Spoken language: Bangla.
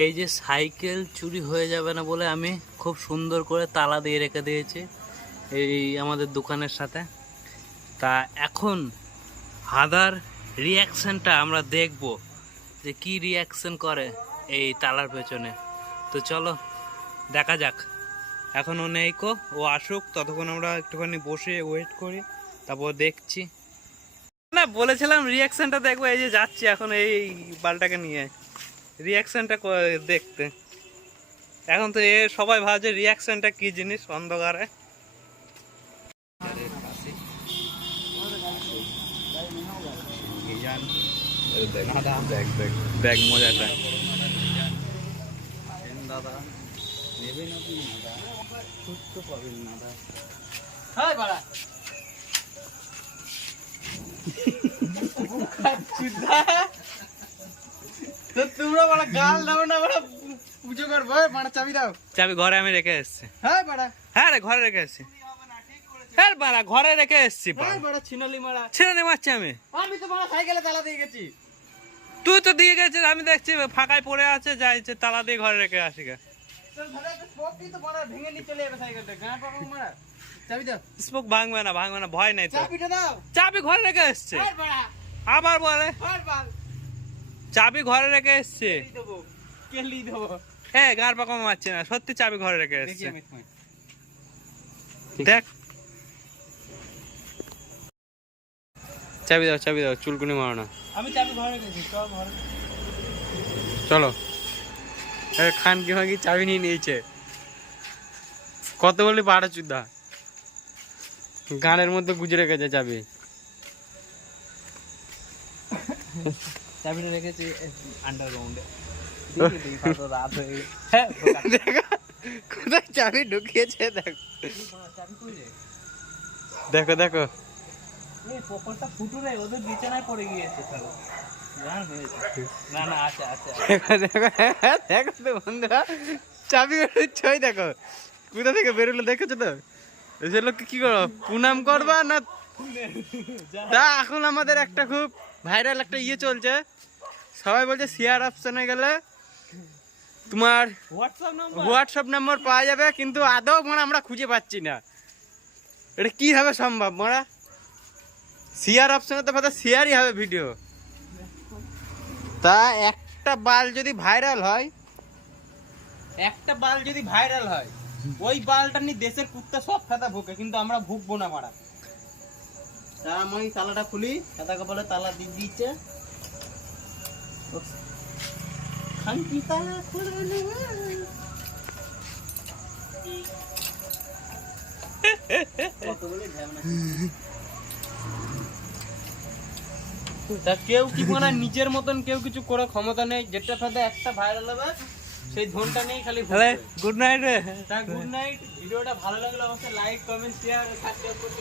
এই যে সাইকেল চুরি হয়ে যাবে না বলে আমি খুব সুন্দর করে তালা দিয়ে রেখে দিয়েছি এই আমাদের দোকানের সাথে। তা এখন হাদার রিয়াকশনটা আমরা দেখব যে কি রিয়াকশান করে এই তালার পেছনে। তো চলো, দেখা যাক। এখন ও নেই কো, ও আসুক, ততক্ষণ আমরা একটুখানি বসে ওয়েট করি, তারপর দেখছি। না, বলেছিলাম রিয়াকশনটা দেখব, এই যে যাচ্ছি এখন এই বালটাকে নিয়ে। রিয়াকশনটা দেখতে। এখন তো এ সবাই ভাবছে রিয়াকশনটা কি জিনিস? অন্ধকারে। দেখ দেখ দেখ মজাটা দাদা নেবে না কি দাদা খুব তো পাবেন না দাদা হাই বাড়া তো তোমরা বড় গাল দাও না বড় পুজো করব চাবি দাও। চাবি ঘরে আমি রেখে এসেছি। বাড়া। হ্যাঁ রে ঘরে রেখে এসেছি। হ্যাঁ বাড়া ঘরে রেখে এসেছি হাই বাড়া ছিনালি মারা। ছেড়ে মারছি আমি। আমি তো মারা সাইকেলে তালা দিয়ে গেছি। তুই তো দিয়ে গেছিস আমি দেখছি ফাঁকায় পড়ে আছে যাই যে তালা দিয়ে ঘরে রেখে আসি গে। স্পোক ভাঙবে না ভাঙবে না ভয় নাই তো চাবি ঘরে রেখে এসছে। আবার বলে। বাল। চাবি ঘরে রেখে এসছে। হ্যাঁ গার পাকা মারছে না সত্যি চাবি ঘরে রেখে এসছে। দেখ। চাবি দাও চাবি দাও চুলকুনি মারো না। আমি চাবি ঘরে গেছি চল ঘরে। চলো। খান কি ফাঁকি চাবি নিয়ে নিয়েছে। কত বলি বারো চুদা। গানের মধ্যে গুজে রেখেছে চাবি। চাবিটা রেখেছি আন্ডারগ্রাউন্ডে রাত গেছে। দেখো কোথায় চাবি ঢুকিয়েছে দেখো। দেখো দেখো। এই পকরটা ফুটু ওদের বিছানায় পড়ে গিয়েছে তাহলে। না না আচ্ছা আচ্ছা দেখো দেখো হ্যাঁ, দেখো তো বন্ধুরা। চাবি ছই দেখো। কোথা থেকে বেরোলো দেখেছ তো? সে লোককে কি করো পুনাম করবা না? তা এখন আমাদের একটা খুব ভাইরাল একটা ইয়ে চলছে। সবাই বলছে শেয়ার অপশনে গেলে তোমার হোয়াটসঅ্যাপ নাম্বার পাওয়া যাবে কিন্তু আদৌ মানে আমরা খুঁজে পাচ্ছি না। এটা কীভাবে সম্ভব মোরা? শেয়ার অপশনে তো কথা শেয়ারই হবে ভিডিও তা একটা বাল যদি ভাইরাল হয় একটা বাল যদি ভাইরাল হয় ওই বালটা নিয়ে দেশের কুত্তা সব খাতা ভুকে কিন্তু আমরা ভুগবো না মারা। তা আমি তালাটা খুলি খাতাকে বলে তালা দিয়ে দিচ্ছে খানকি তালা খুলে। তা কেউ কি মানে নিজের মতন কেউ কিছু করে ক্ষমতা নেই যেটা সাথে একটা ভাইরাল হবে সেই ধনটা নেই খালি গুড নাইট রে গুড নাইট ভিডিওটা ভালো লাগলে অবশ্যই লাইক কমেন্ট শেয়ার সাবস্ক্রাইব করতে